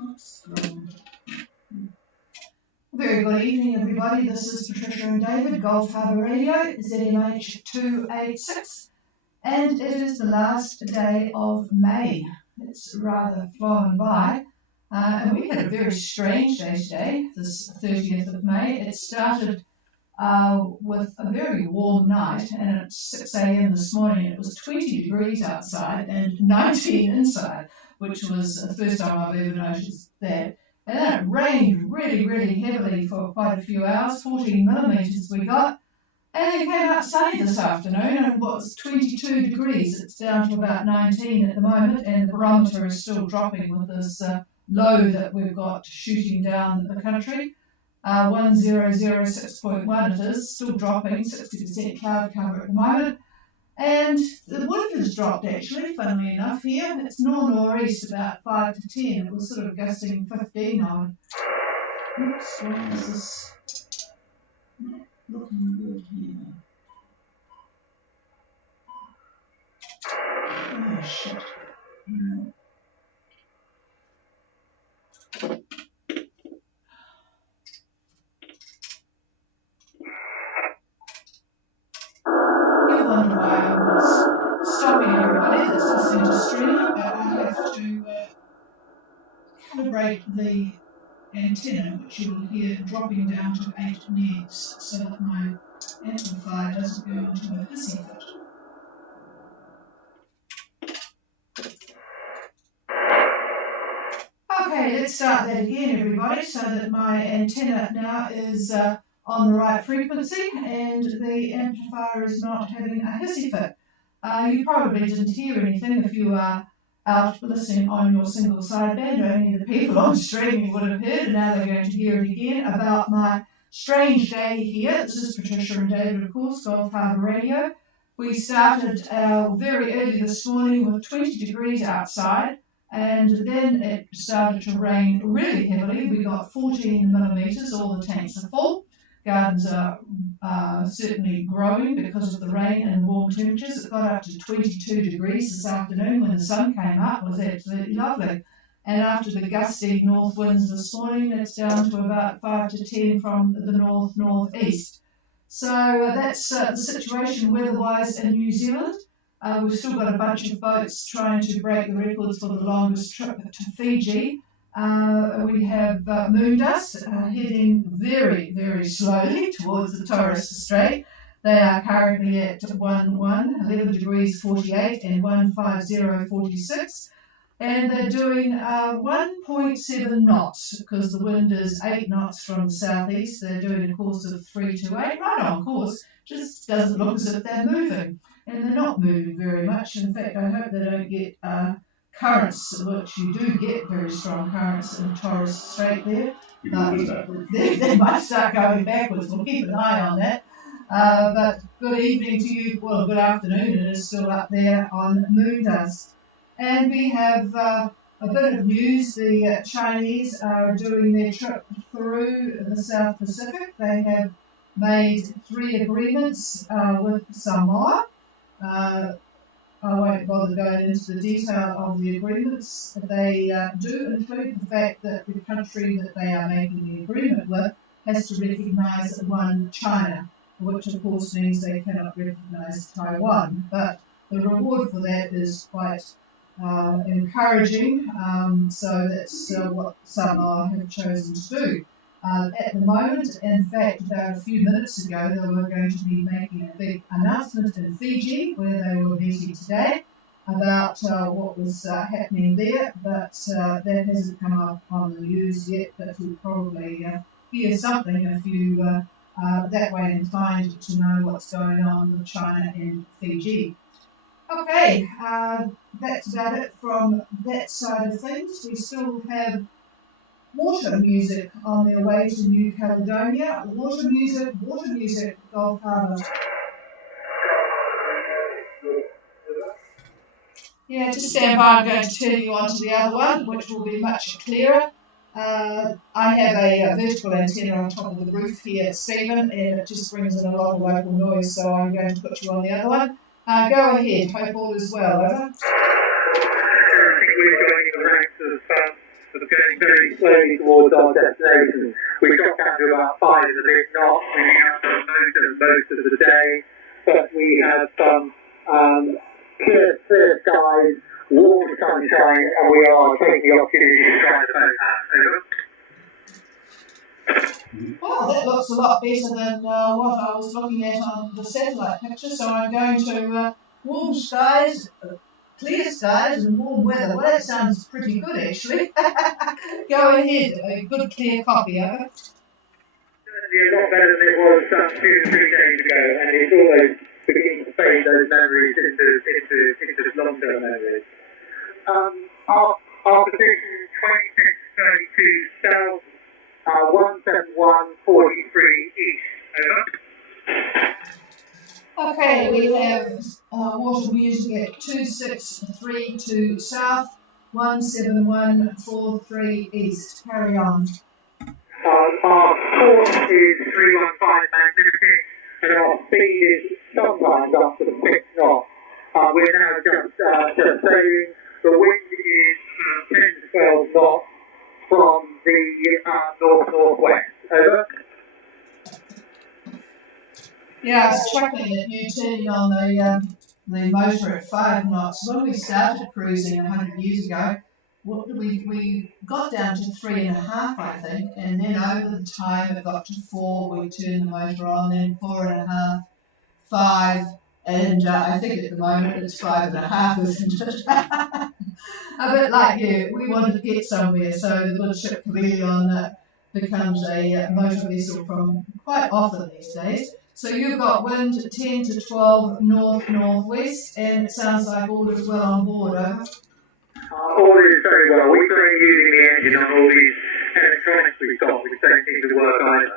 Oops. Very good evening, everybody. This is Patricia and David, Gulf Harbour Radio, ZMH 286, and it is the last day of May. It's rather flown by, and we had a very strange day today, this 30th of May. It started with a very warm night, and at 6 a.m. this morning it was 20 degrees outside and 19 inside, which was the first time I've ever noticed that. And then it rained really, really heavily for quite a few hours, 14 millimetres we got, and then it came out sunny this afternoon, and it was 22 degrees. It's down to about 19 at the moment, and the barometer is still dropping with this low that we've got shooting down the country. 1006.1 it is, still dropping, 60% cloud cover at the moment. And the wind has dropped actually, funnily enough here. It's north-northeast about 5 to 10. It was sort of gusting 15 on. Oops, why is this not looking good here? Oh, shit. Yeah. You wonder why I was stopping everybody that's listening to streaming, but I have to calibrate the antenna, which you will hear dropping down to 8 megs, so that my amplifier doesn't go into a hissy fit. Okay, let's start that again, everybody, so that my antenna now is on the right frequency and the amplifier is not having a hissy fit. You probably didn't hear anything if you are out listening on your single sideband. Only the people on streaming would have heard, and now they're going to hear it again about my strange day here. This is Patricia and David, of course, Gulf Harbour Radio. We started very early this morning with 20 degrees outside, and then it started to rain really heavily. We got 14 millimetres, all the tanks are full. Gardens are certainly growing because of the rain and warm temperatures. It got up to 22 degrees this afternoon when the sun came up. It was absolutely lovely. And after the gusty north winds this morning, it's down to about 5 to 10 from the north-northeast. So that's the situation weather-wise in New Zealand. We've still got a bunch of boats trying to break the records for the longest trip to Fiji. We have moon dust heading very, very slowly towards the Torres Strait. They are currently at 11 degrees 48 and 150.46. And they're doing 1.7 knots because the wind is 8 knots from the southeast. They're doing a course of 3 to 8, right on course. Just doesn't look as if they're moving. And they're not moving very much. In fact, I hope they don't get currents, which you do get very strong currents in Torres Strait there. But they might start going backwards. We'll keep an eye on that. But good evening to you. Well, good afternoon. It is still up there on moon dust. And we have a bit of news. The Chinese are doing their trip through the South Pacific. They have made 3 agreements with Samoa. I won't bother going into the detail of the agreements. They do include the fact that the country that they are making the agreement with has to recognise one China, which of course means they cannot recognise Taiwan. But the reward for that is quite encouraging, so that's what Samoa have chosen to do. At the moment, in fact, about a few minutes ago, they were going to be making a big announcement in Fiji, where they were meeting today, about what was happening there, but that hasn't come up on the news yet, but we'll probably hear something if you that way inclined to know what's going on with China and Fiji. Okay, that's about it from that side of things. We still have water music on their way to New Caledonia. Water music, Gulf Harbour. Yeah, just stand by. I'm going to turn you on to the other one, which will be much clearer. I have a vertical antenna on top of the roof here at Stephen, and it just brings in a lot of local noise, so I'm going to put you on the other one. Go ahead. Hope all is well. Over. We're going very slowly towards our destination. We got down to about 5 and a bit knots. We've been out for most of the day, but we have clear skies, warm sunshine, and we are taking the opportunity to try the boat out. Over. Well, that looks a lot better than what I was looking at on the satellite picture, so I'm going to warm skies, clear skies and warm weather. Well, that sounds pretty good, actually. Go ahead, a good clear copy, over. Certainly a lot better than it was 2 or 3 days ago, and it's always beginning to fade those memories into long-term memories. Our position is 2632 south, 17143 east. Over. Okay, we have water music at 2632 south, 17143 east. Carry on. Our course is 315 magnetic, and our speed is sometimes up to the 6 knots. We're now just sailing. The wind is 10 to 12 knots from the north-northwest. Over. Yeah, I was chuckling at you turning on the motor at 5 knots. When we started cruising 100 years ago, we got down to 3.5, I think, and then over the time it got to 4. We turned the motor on, then 4.5, 5, and I think at the moment it's 5.5, isn't it? A bit like you, we wanted to get somewhere, so the good ship Pavilion becomes a motor vessel from quite often these days. So you've got wind 10 to 12 north-northwest, and it sounds like all is well on board, over. All is very well. We've been using the engine on all these electronics we've got, which don't seem to work either.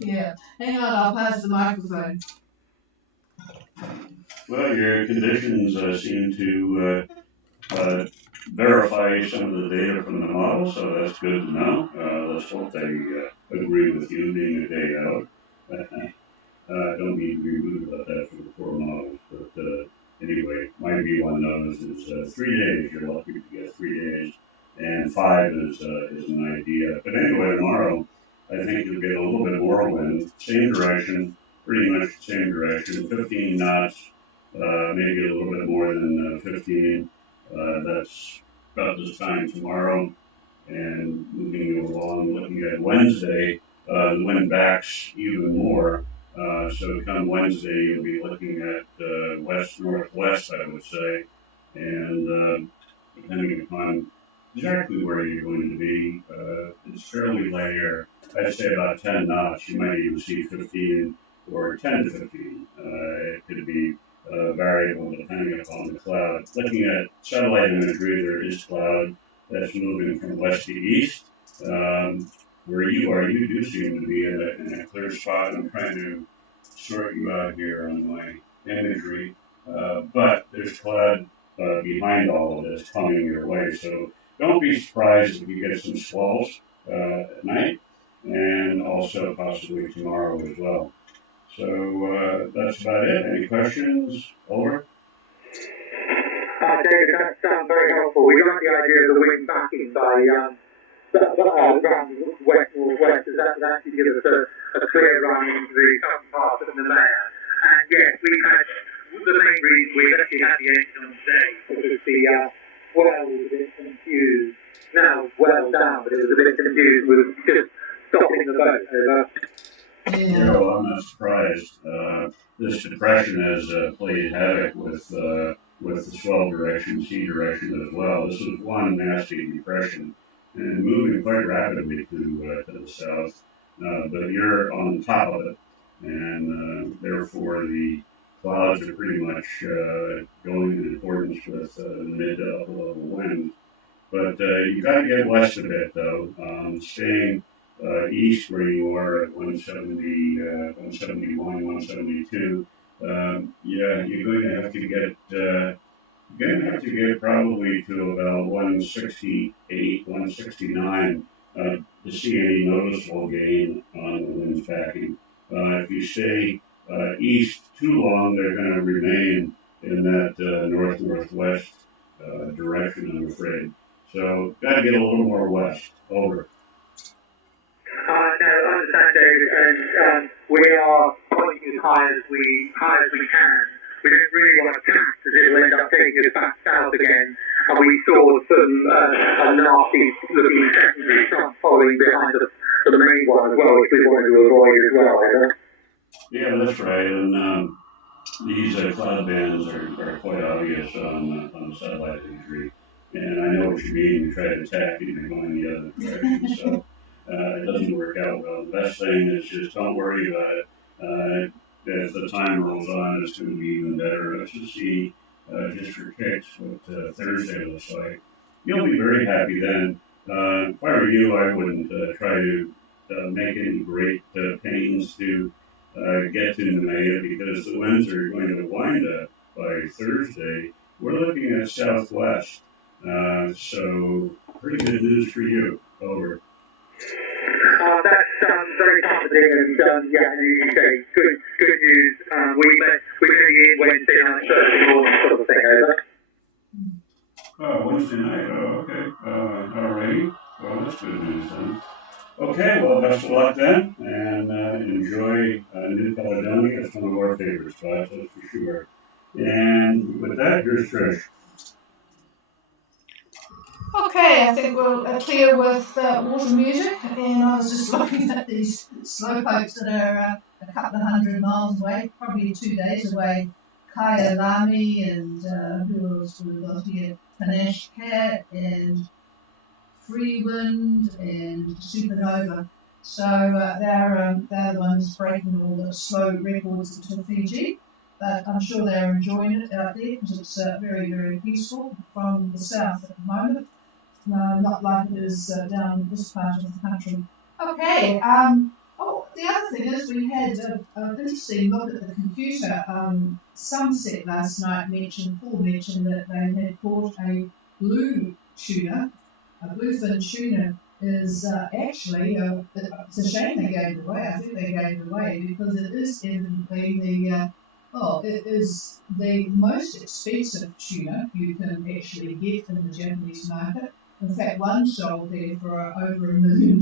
Yeah. Hang on, I'll pass the microphone. Well, your conditions seem to verify some of the data from the model, so that's good to know. Let's hope they agree with you being a day out. Don't mean to be rude about that for the 4 models, but anyway, my view on those is 3 days. You're lucky to get 3 days, and 5 is an idea. But anyway, tomorrow, I think you'll get a little bit more wind, same direction, pretty much the same direction, 15 knots, maybe a little bit more than 15. That's about this time tomorrow, and moving along, looking at Wednesday, the wind backs even more. So come Wednesday, you'll be looking at west-northwest, I would say, and depending upon exactly where you're going to be, it's fairly light air. I'd say about 10 knots. You might even see 15 or 10 to 15. It could be variable depending upon the cloud. Looking at satellite imagery, there is cloud that's moving from west to east. Where you are, you do seem to be in a clear spot. I'm trying to sort you out here on my imagery, but there's cloud behind all of this coming your way. So don't be surprised if you get some squalls at night, and also possibly tomorrow as well. So that's about it. Any questions? Over. David, that sounds very helpful. We like the idea of the wind backing by around west-northwest, as that would actually give us a clear run into the southern part of the Malaya. And yes, we've had the main reason we've actually had the engine on today because the well was a bit confused. Now well down, but it was a bit confused with just stopping the boat. Yeah, well, I'm not surprised. This depression has played havoc with the swell direction, sea direction as well. This was one nasty depression and moving quite rapidly to the south. But you're on top of it, and therefore the clouds are pretty much going in accordance with the mid to upper level wind. But you got to get west a bit, though. Staying east where you are at 170, 171, 172. Yeah, you're going to have to get probably to about 168, 169 to see any noticeable gain on the wind's backing. If you stay east too long, they're going to remain in that north-northwest direction, I'm afraid. So got to get a little more west. Over. No, I understand, David, and we are pointing as high as we can. We don't really want to pass, as it'll end up taking us back south again. And we saw some nasty-looking secondary trucks following behind the main one as well, which we wanted to avoid as well. Yeah, that's right. And these cloud bands are quite obvious on the satellite imagery. And I know what you mean. You try to attack it, you're going the other direction. So it doesn't work out well. The best thing is just don't worry about it. As the time rolls on, it's going to be even better. Let's just see, just for kicks, what Thursday looks like. You'll be very happy then. If I were you, I wouldn't try to make any great pains to get to Nemea because the winds are going to wind up by Thursday. We're looking at southwest. So pretty good news for you. Over. That's very comforting, and yeah, you say good news. We may be in Wednesday night, Thursday morning, sort of thing. Over. Oh, Wednesday night. Oh, okay. Alrighty. Well, that's good news then. Okay, well, best of luck then, and enjoy New Caledonia. It's one of our favorite spots, that's for sure. And with that, here's Trish. Okay, I think we'll clear with water music, and I was just looking at these slowpokes that are a couple of 100 miles away, probably 2 days away. Kyalami and who else we've got here? Panache Cat and Freewind and Supernova. So they're the ones breaking all the slow records to Fiji. But I'm sure they're enjoying it out there because it's very, very peaceful from the south at the moment. Not like it is down this part of the country. Okay. The other thing is we had an interesting look at the computer. Sunset last night Paul mentioned that they had caught a blue tuna. A bluefin tuna is actually, it's a shame they gave it away. I think they gave it away because it is evidently it is the most expensive tuna you can actually get in the Japanese market. In fact, one sold there for over $1 million,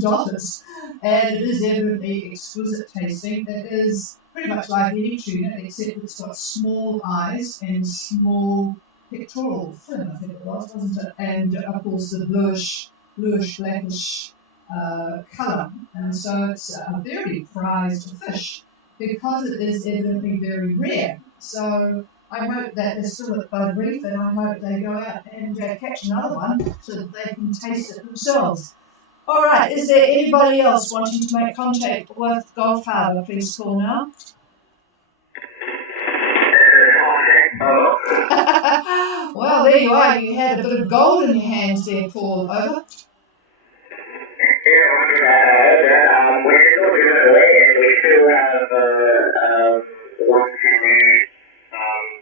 and it is evidently exquisite tasting. It is pretty much like any tuna, except it's got small eyes and small pectoral fin, I think it was, wasn't it? And of course the bluish blackish colour, and so it's a very prized fish because it is evidently very rare. So I hope that they're still at Bud Reef, and I hope they go out and catch another one so that they can taste it themselves. All right, is there anybody else wanting to make contact with Gulf Harbour? Please call now. Well, there you are. You had a bit of gold in your hands there, Paul. Over. We're still doing away, and we still have one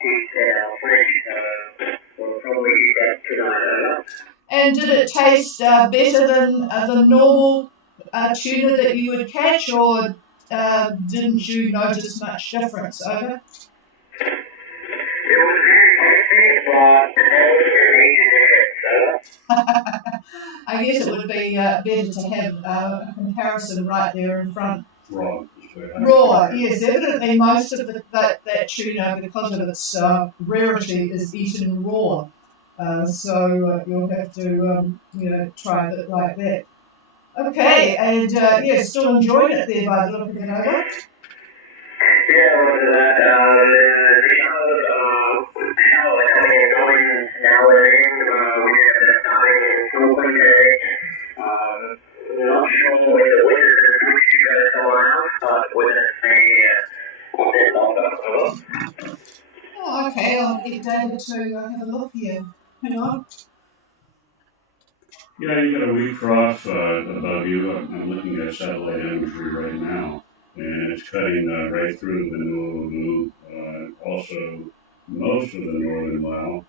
detail, which we'll probably get tonight. And did it taste better than the normal tuna that you would catch, or didn't you notice much difference? Over. It was very tasty, but there was a major difference. I guess it would be better to have a comparison right there in front. Raw, yes, evidently most of that tuna, because of its rarity, is eaten raw. So you'll have to, try it like that. Okay, and still enjoying it there by the look of it, over. Yeah, the show is coming and going now and then. We have starting in open day. Not sure when the weather is going to come around, but weather may a bit longer. Oh, okay, I'll get David to have a look here. Hang on. Yeah, you got a week cross above you. I'm looking at satellite imagery right now, and it's cutting right through the Nuuanu. Also, most of the northern mile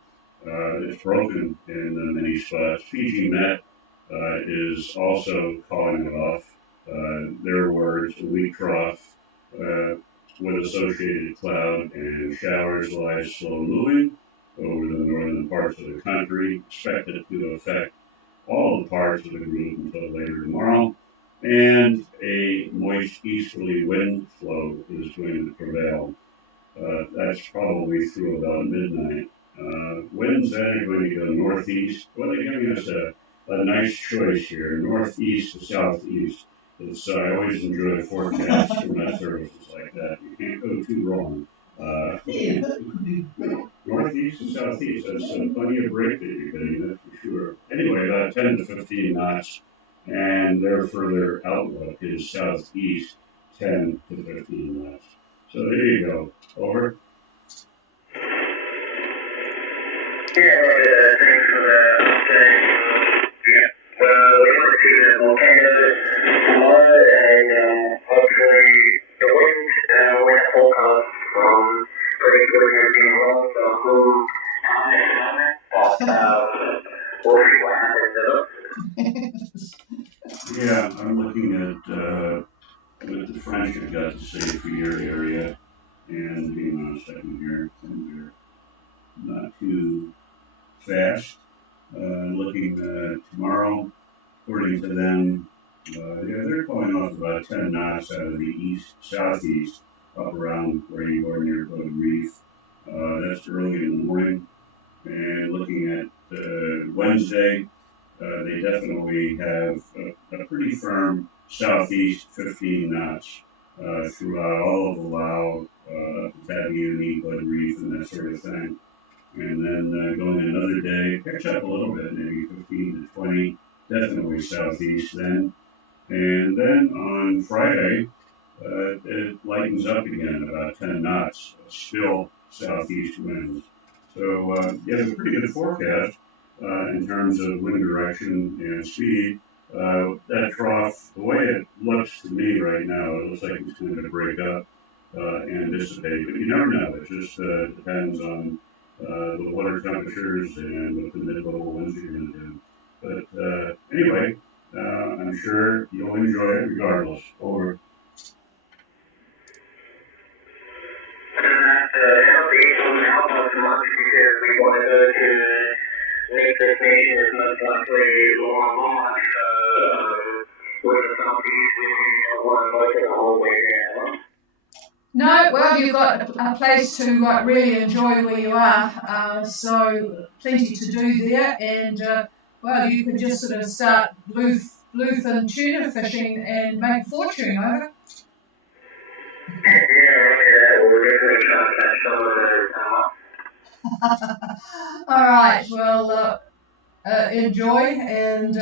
is broken in many spots. Fiji Met is also calling it off. Their words, a weak trough with associated cloud and showers lies slow moving over the northern parts of the country, expected to affect all the parts of the group until later tomorrow, and a moist easterly wind flow is going to prevail. That's probably through about midnight. Winds then are going to go northeast. Well, they're giving us a nice choice here, northeast to southeast. I always enjoy forecasts from that services like that. You can't go too wrong. Northeast to southeast, that's plenty of break that you're getting, that's for sure. Anyway, about 10 to 15 knots, and their further outlook is southeast, 10 to 15 knots. So there you go. Over. Yeah, thanks for the update. Yeah, well, we want to see the volcanoes tomorrow, and hopefully the wind, we're forecast from predicting everything wrong, so we'll see what happens. Yeah, I'm looking at with the French I got to say for your area, and being on a second here, and they're not too fast. Looking tomorrow, according to them, they're going off about 10 knots out of the east, southeast, up around where you are near Boat Reef. That's early in the morning. And looking at Wednesday, they definitely have a pretty firm southeast 15 knots throughout all of Laos, Taviani, Boat Reef, and that sort of thing. And then going another day, picks up a little bit, maybe 15 to 20, definitely southeast then. And then on Friday, it lightens up again, about 10 knots, still southeast winds. So you have a pretty good forecast in terms of wind direction and speed. That trough, the way it looks to me right now, it looks like it's going to break up and dissipate, but you never know. It just depends on the water temperatures and what the mid-level winds are going to do. But anyway, I'm sure you'll enjoy it regardless. Over. Southeast wouldn't help us much because we want to go to Native Nation is most likely long launch. With the southeast, we want to look at the whole way down. No, well, you've got a place to really enjoy where you are, so plenty to do there, and well, you can just sort of start bluefin tuna fishing and make a fortune over. Yeah, we'll definitely try to catch some of those. All right, well, enjoy, and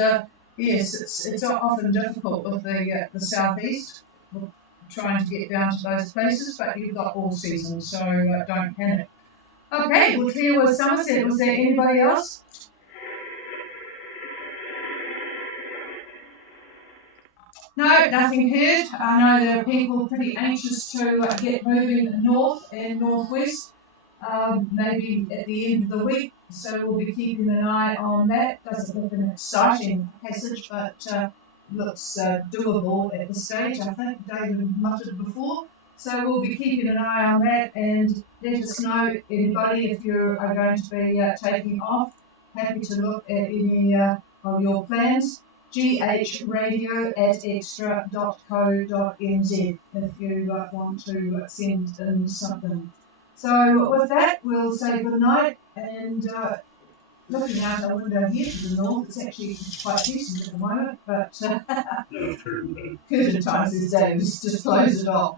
yes, it's often difficult with the southeast, trying to get down to those places, but you've got all seasons, so don't panic. Okay, we'll clear with Somerset. Was there anybody else? No, nothing heard. I know there are people pretty anxious to get moving north and northwest, maybe at the end of the week, so we'll be keeping an eye on that. Doesn't look an exciting passage, but looks doable at this stage, I think David muttered before. So we'll be keeping an eye on that, and let us know, anybody, if you are going to be taking off. Happy to look at any of your plans. ghradio@extra.co.nz if you want to send in something. So with that, we'll say good night, and looking out our window here to the north, it's actually quite decent at the moment, but curtain times these days, just close it off.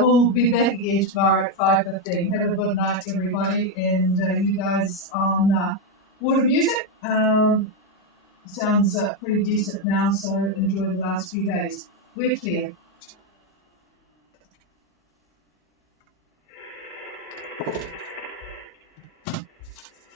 We'll be back again tomorrow at 5:15. Have a good night, everybody, and you guys on Water Music. Sounds pretty decent now, so enjoy the last few days. We're clear.